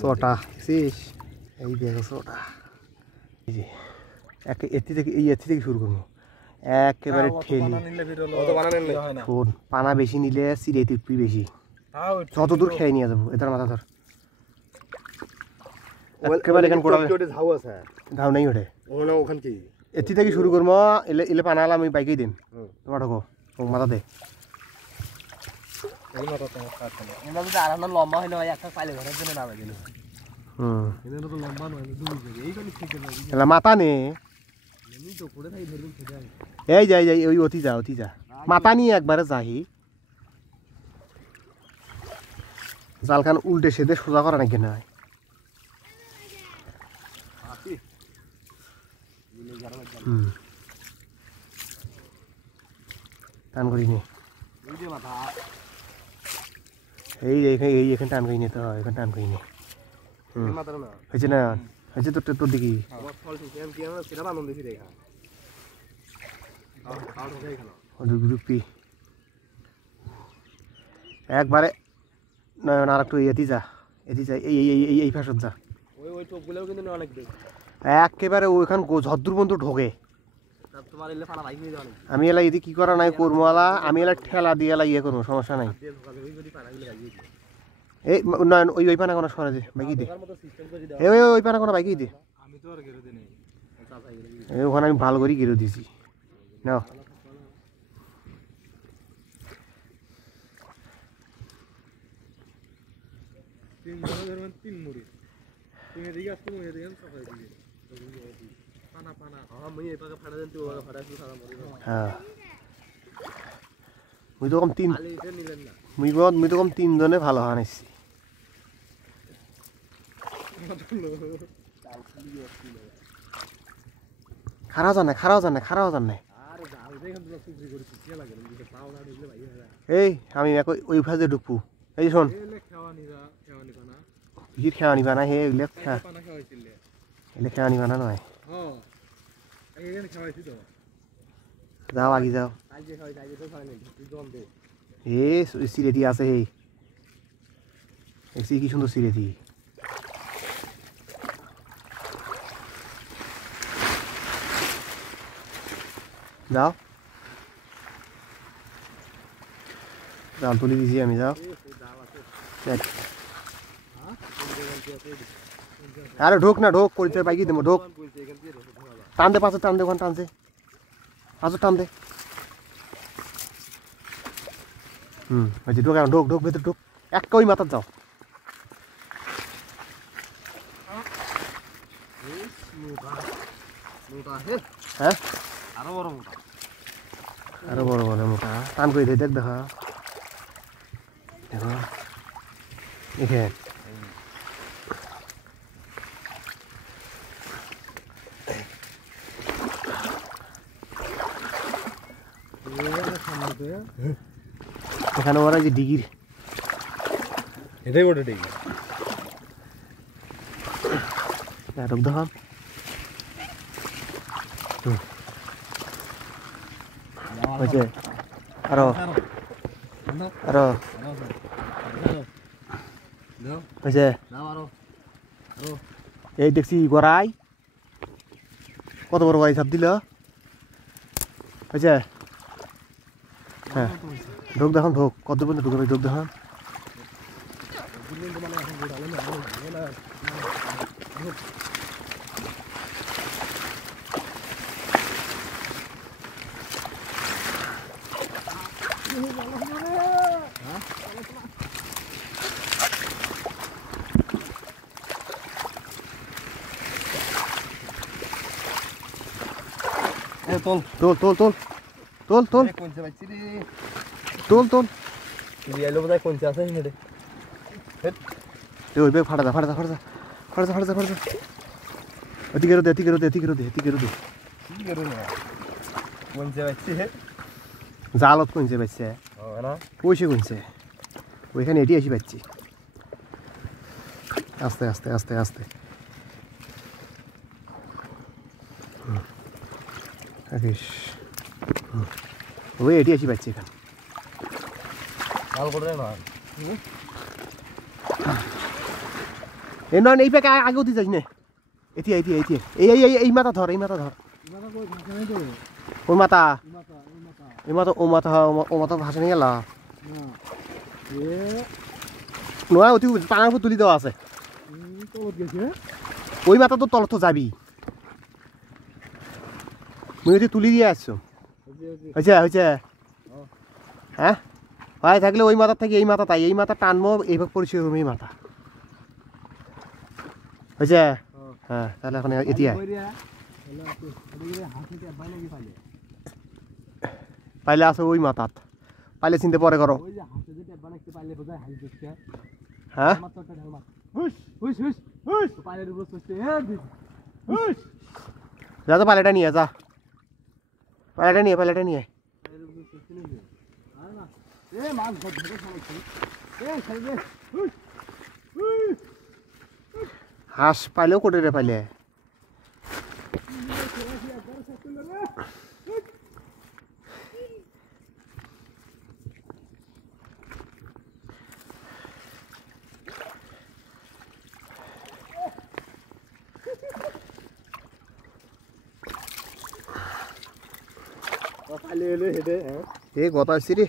ছোটা শেষ এই দেখো ছোটা এই যে এটি থেকে শুরু করবো একেবারে ঠেলি শোন পানা বেশি নিলে চিড়ে তুই বেশি যত দূর খেয়ে নিয়ে যাবো এটার মাথা ধর একেবারে এখানে ঝাউ আছে ঝাউ নেই ওঠে ওখান কি এটি থেকে শুরু করবো এলে পানা হলে আমি বাইকেই দিন তোমার ঢোকো মাথা দে লম্বা হইলে একটা পাইলে ঘরের জন্য নামে দিল মাথা নে এই যাই যাই ওই অতি যা মাথা নিয়ে একবারে যাহি জালখান উল্টে সেদে সোজা করা নাকি না টান করি নে এই এখানে টান করি নে তো এখানে টান করি নে হয়েছে না হয়েছে তোর দিকে গ্রুপি একবারে নয়ন আর একটু এটি যা এই ফাঁসত যা একেবারে ওইখান ঝদ্দুর বন্ধু ঢোকে আমি এলা এদি কি করা নাই করবো আলা আমি এলা ঠেলা দিয়ে এলা ইয়ে করবো সমস্যা নাই এই নয়ন ওই পানা কোনো সরে দে বাইকি দে ওই পানা কোনো বাইকি দে ওখানে আমি ভালো করে গিরে দিয়েছি নাও মুই তো কম তিনজনে ভালো হানাইছি খারাও জান নাই এই আমি ওই ফাজে ঢুকবো এই শোন ভিড় খেয়া নিবা না হে এগুলো খেয়া নিবা না নয় যাও আগে যাও এ সিলেটি আছে হে দেখছি কি সুন্দর সিলেটি যাও জাল তুলে দিছি আমি যাও আরে ঢোক না ঢোক পরিচয় পাইকি দেবো ঢোক টান দে পাঁচর টান দে ওখানে টানছে পাঁচর টান দে হয়েছে ঢোক এখন ঢোক ভেতর ঢোক এক ওই মাথার যাও হ্যাঁ আরো বড় মোটা টান করে দেখ দেখা দেখো এখানে এখানে ওরা যে ডিগির এটাই ওটা ডিগি ঢোক দেখাম হয়েছে আরো হয়েছে এই দেখছি গড়াই কত বড় গড়াই ছাপ দিল হয়েছে হ্যাঁ ঢোক দেখাম ঢোক কত পর্যন্ত ঢুকে ঢোক দেখাম জালত কইছে পাইছে পয়সা কইছে ওইখানে এটি আসি পাচ্ছি আস্তে আস্তে আস্তে আস্তে ওই এটি আসি পাচ্ছি এখানে এই নয় এই প্যাকে আগে উঠে যাস না এটিয়ে এটিয়ে এটিয়ে এই মাথা ধর এই মাথা ধর কোন মাথা এই মাথা ও মাথা ভাসে নিয়ে গেল নয় অতি পানার উপর তুলি দেওয়া আছে ওই মাথা তো তলত তো যাবি মুই তুলি দিয়ে আসছো হয়েছে হয়েছে হ্যাঁ হয় থাকলে ওই মাথা থেকে এই মাথা তাই এই মাথা টানবো এইভাবে পরিচয় করবো এই মাথা হয়েছে হ্যাঁ তাহলে এখন এতিয়া পাইলে আছে ওই মাথাত পাইলে চিনতে পরে করো হ্যাঁ যা তো পালেটা নিয়ে যা পালেটা নিয়ে হাঁস পাইলেও কোটে রে পাইলে এই গতা আসছি রে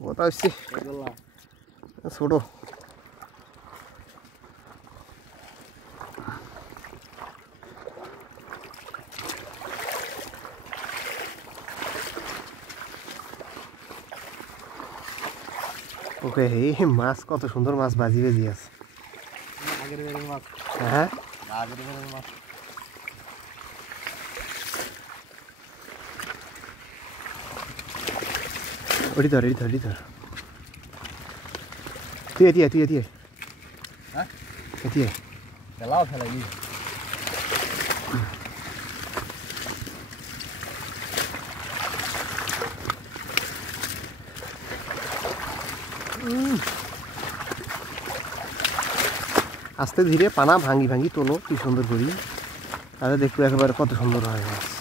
গতা আসছি ছোট ওকে এই মাছ কত সুন্দর মাছ ভাজি ভাজি আছে হ্যাঁ ওটি ধর তুই এটিয়ে খেলাও খেলাইনি আস্তে ধীরে পানা ভাঙি তোলো কি সুন্দর করি তাহলে দেখবো একেবারে কত সুন্দর হয় মাছ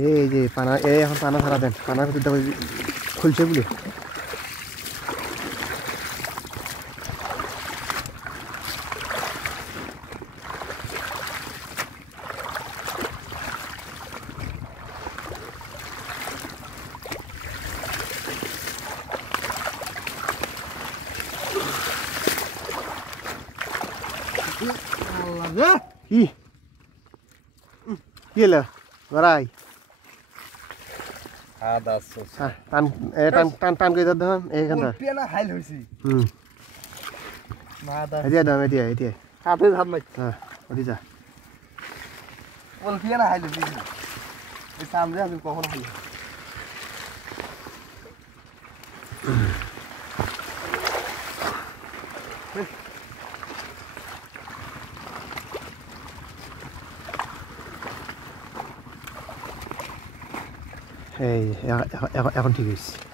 এই যে পানা এখন পানা ছাড়া দেন পানার ভিতরে খুলছে বলে কি কি এলো গড়াই টান করে দাম এইখানটা এতিয়া দাম এতিয়া হাতে ধান নাই হ্যাঁ ওটি যা অল্পিয়া না হাইলো এই সামনে আমি কখন হাইলো এই এখন ঠিক হয়েছে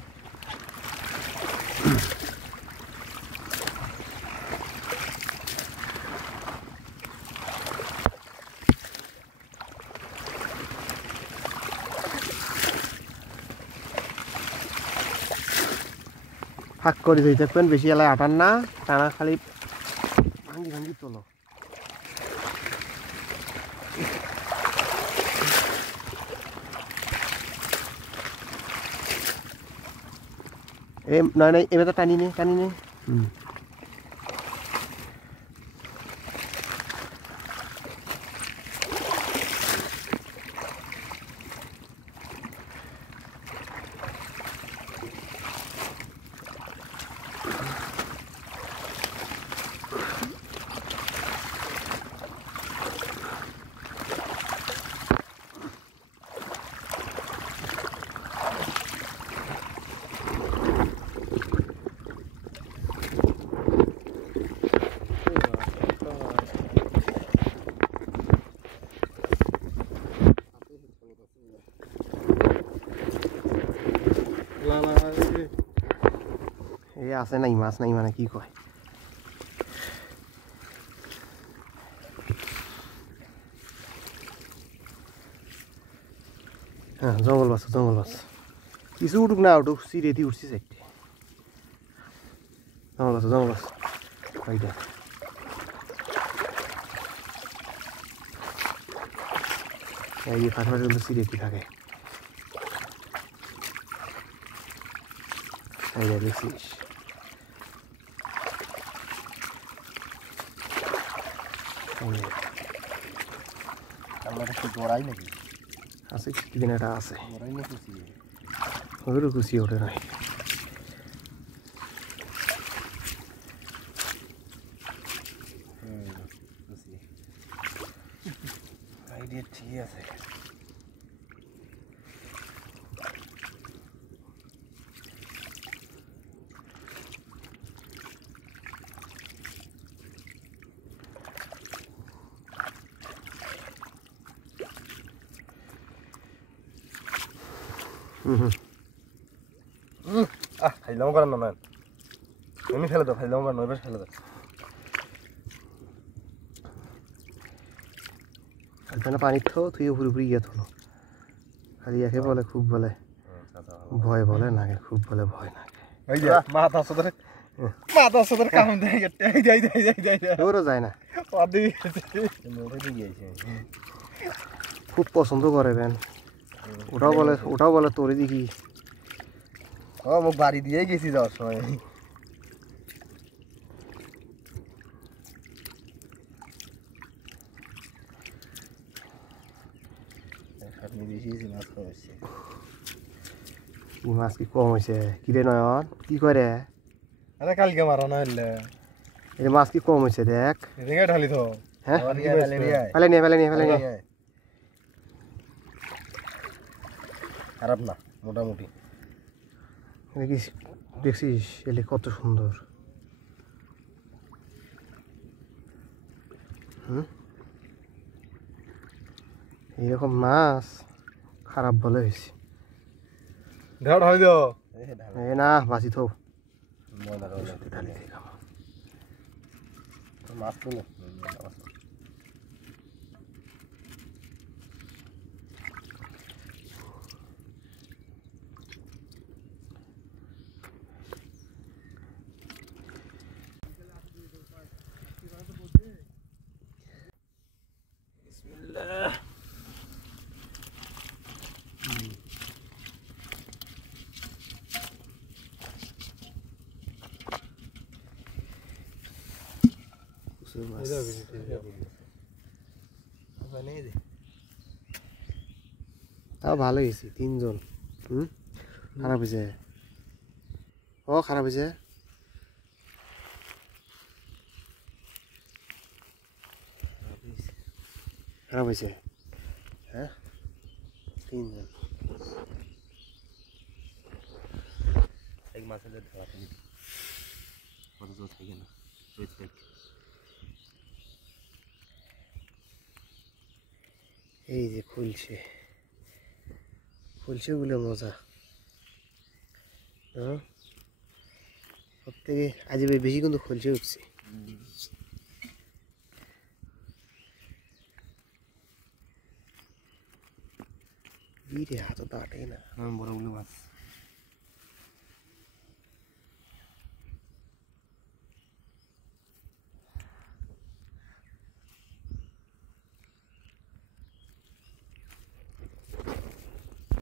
ফাঁক করে ধুই থাকবেন, বেশি এলাকায় আটান না, টানা খালি ভাঙ্গি ভাঙ্গি তোলো। নয় নয় এবার তো টানি নে এই আছে নাই মাছ নাই মানে কি কয়। হ্যাঁ জঙ্গল মাছ কিছু উঠুক না উঠুক চিরেতি উঠছি চারটে। জঙ্গল মাছ ওইটা এই যে ফাঁকা কিন্তু চিরেতি থাকে। এই যে দেখছিস জোড়াই নাকি আছে কি দিন এটা আছে জোড়াই না খুশি ওদেরও খুশি ওঠে নয়। আইডিয়া ঠিক আছে। খাইলাম করেন না এমনি ফেলে দাও, খাইলাম করেন এবার ফেলে দাও। এখানে পানি তো তুই উপরে গিয়ে থলো খালি একে বলে খুব বলে ভয় বলে নাগে খুব বলে ভয় নাগে। এই যে মাথা সদর কাম দেয় ওরও যায় না, খুব পছন্দ করে বেন। ওটাও বলে তোরে দেখি ও মুখ বাড়ি দিয়ে গেছি যাওয়ার সময়। মাছ কি কম হয়েছে কিরে নয়ন কি করে? আরে কালকে মারানো হইলে এই মাছ কি কম হয়েছে দেখ ঢালি তো। হ্যাঁ ফেলে নিয়ে খারাপ না মোটামুটি। দেখছিস এলে কত সুন্দর। এইরকম মাছ খারাপ বলে হয়েছে না বাঁচি থো মাছ তো তাও ভালো হয়েছে তিনজন। খারাপ হয়েছে খারাপ হয়েছে। খারাপ হয়েছে হ্যাঁ তিনজন এক মাছের ঢালা ফেলি কত জোর থাকে না এই যে খুলছে বলে মজা। সব থেকে আজ বেশি কিন্তু খুলছে উঠছে। হাতও তো আটে না বড় মাছ